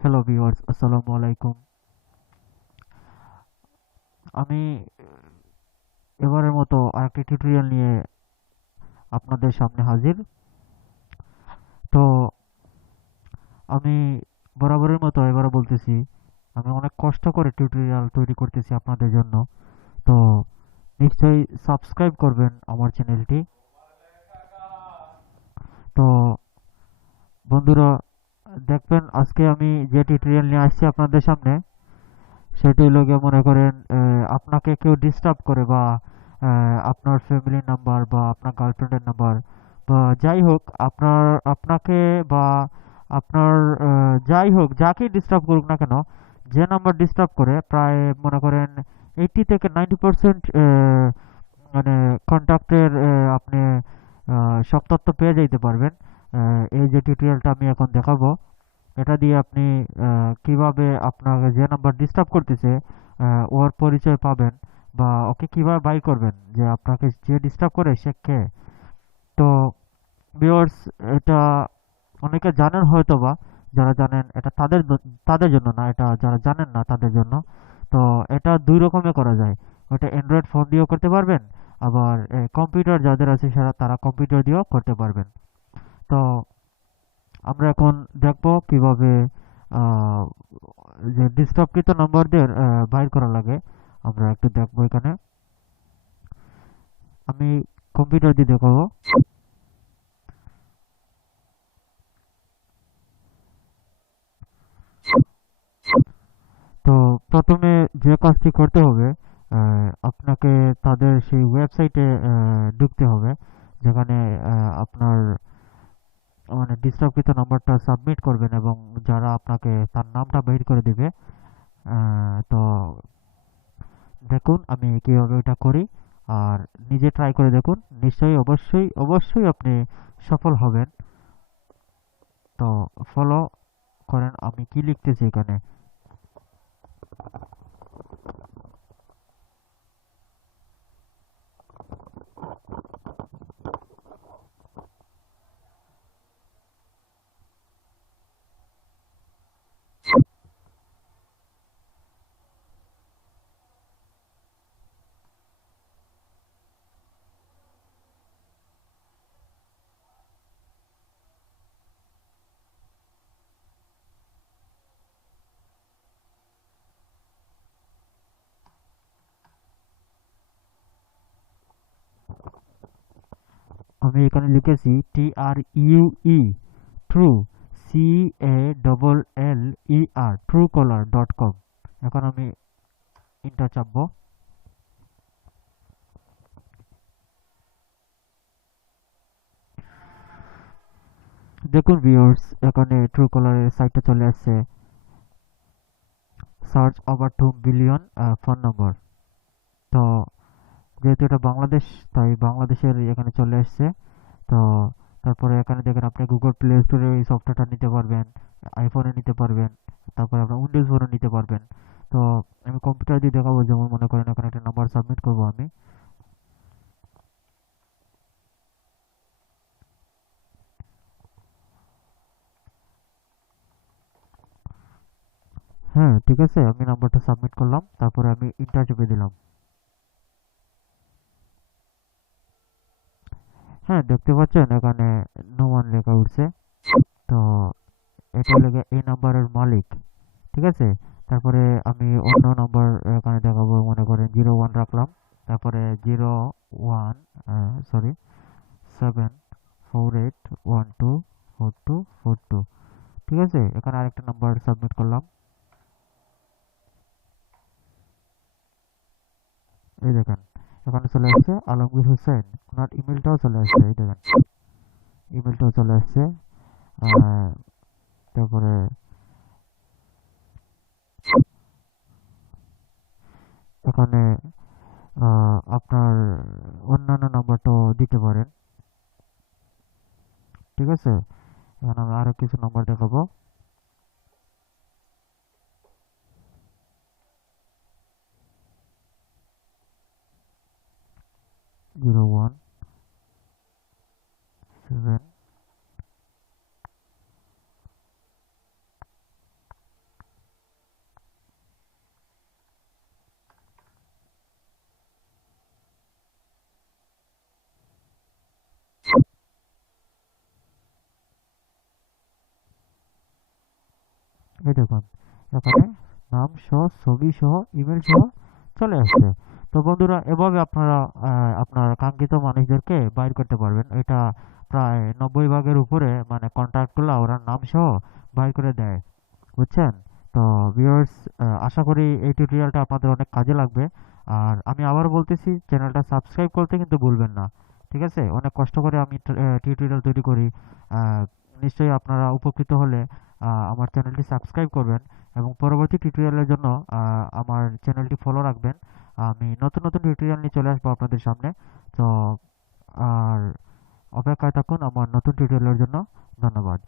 Hello viewers আসসালামু আলাইকুম আমি এবারের মতো আরেকটি টিউটোরিয়াল নিয়ে আপনাদের সামনে হাজির। তো, আমি বরাবরের মতো এবারও বলতেছি, আমি অনেক কষ্ট করে টিউটোরিয়াল তৈরি করতেছি আপনাদের জন্য। তো, নিশ্চয়ই সাবস্ক্রাইব করবেন আমার চ্যানেলটি তো, বন্ধুরা দেখবেন, আজকে আমি যে টিউটোরিয়াল নিয়ে আসছি আপনাদের সামনে, সেটি হলো গিয়ে মনে করেন আপনাকে কেউ ডিস্টার্ব করে বা আপনার ফ্যামিলি নাম্বার বা আপনার গার্লফ্রেন্ডের নাম্বার বা যাই হোক, আপনার, আপনাকে বা আপনার যাই হোক যাকেই ডিস্টার্ব করুক না কেন, যে নাম্বার ডিস্টার্ব করে প্রায় মনে করেন এইটি থেকে নাইনটি পার্সেন্ট মানে কন্ট্যাক্টের আপনি সব তথ্য পেয়ে যাইতে পারবেন। এই যে টিউটোরিয়ালটা আমি এখন দেখাবো, এটা দিয়ে আপনি কীভাবে আপনাকে যে নাম্বার ডিস্টার্ব করতেছে ওর পরিচয় পাবেন বা ওকে কীভাবে বাই করবেন, যে আপনাকে যে ডিস্টার্ব করে সে কে? তো ভিউয়ার্স এটা অনেকে জানেন হয়তো বা যারা জানেন এটা তাদের তাদের জন্য না, এটা যারা জানেন না তাদের জন্য। তো এটা দুই রকমে করা যায়, ওটা অ্যান্ড্রয়েড ফোন দিয়েও করতে পারবেন, আবার কম্পিউটার যাদের আছে সেটা তারা কম্পিউটার দিয়েও করতে পারবেন। তো আমরা এখন দেখব কীভাবে যে ডিস্টার্বকৃত নম্বরদের বাইর করা লাগে। আমরা একটু দেখব এখানে। আমি কম্পিউটার দিয়ে দেখাবো। তো প্রথমে যে কাজটি করতে হবে আপনাকে তাদের সেই ওয়েবসাইটে ঢুকতে হবে। যেখানে আপনার মানে ডিস্টার্বকৃত নাম্বারটা সাবমিট করবেন এবং যারা আপনাকে তার নামটা বের করে দিবে তো দেখুন আমি কীভাবে এটা করি। আর নিজে ট্রাই করে দেখুন, নিশ্চয়ই, অবশ্যই অবশ্যই আপনি সফল হবেন। তো ফলো করেন, আমি কি লিখতেছি এখানে? আমি এখানে লিখেছি T R U E true C A double L E R true caller dot com এখন আমি ইন্টার চাপবো। দেখুন ভিউয়ার্স এখানে ট্রু কলারের সাইটটা চলে আসছে। Search over two billion phone number তো যেহেতু এটা বাংলাদেশ, তাই বাংলাদেশের এখানে চলে আসছে তো তারপরে এখানে দেখেন আপনি গুগল প্লে স্টোরে এই সফটওয়্যারটা নিতে পারবেন আইফোনে নিতে পারবেন, তারপরে আপনার উইন্ডোজ ফোনে নিতে পারবেন। তো আমি কম্পিউটার দিয়ে দেখাবো, যেমন মনে করেন এখানে একটা নাম্বার সাবমিট করব আমি। হ্যাঁ ঠিক আছে, আমি নাম্বারটা সাবমিট করলাম, তারপরে আমি ইন্টার চেপে দিলাম। হ্যাঁ দেখতে পাচ্ছেন, এখানে নোমান লেখা উঠছে। তো এটা লেগে এই নাম্বারের মালিক, ঠিক আছে? তারপরে আমি অন্য নাম্বার এখানে দেখাবো, মনে করেন জিরো ওয়ান রাখলাম। তারপরে zero one sorry seven, four eight, one two, four two four two, ঠিক আছে? এখানে আরেকটা নাম্বার সাবমিট করলাম। এই দেখেন এখানে চলে আসছে আলমগীর হোসেন। ওনার ইমেলটাও চলে আসছে, এই দেখেন। ইমেলটাও চলে আসছে। তারপরে এখানে আপনার অন্যান্য নাম্বারটাও দিতে পারেন। ঠিক আছে? এখানে আমি আরও কিছু নাম্বার দেখাবো। zero one. Seven. এই দেখুন এখানে নাম সহ ছবি সহ ইমেল সহ চলে আসছে। তো বন্ধুরা, এভাবে আপনারা আপনার কাঙ্ক্ষিত মানুষদেরকে বাইর করতে পারবেন। এটা প্রায় নব্বই ভাগের উপরে মানে কন্ট্যাক্টগুলো ওরা নাম সহ বাইর করে দেয়। বুঝছেন? তো ভিউয়ার্স আশা করি এই টিউটোরিয়ালটা আপনাদের অনেক কাজে লাগবে। আর আমি আবার বলতেছি, চ্যানেলটা সাবস্ক্রাইব করতে কিন্তু ভুলবেন না। ঠিক আছে? অনেক কষ্ট করে আমি টিউটোরিয়াল তৈরি করি। নিশ্চয়ই আপনারা উপকৃত হলে আমার চ্যানেলটি সাবস্ক্রাইব করবেন। এবং পরবর্তী টিউটোরিয়ালের জন্য আমার চ্যানেলটি ফলো রাখবেন। আমি নতুন নতুন টিউটোরিয়াল নিয়ে চলে আসব আপনাদের সামনে। তো, আর অপেক্ষায় থাকুন আমার নতুন টিউটোরিয়ালের জন্য। ধন্যবাদ।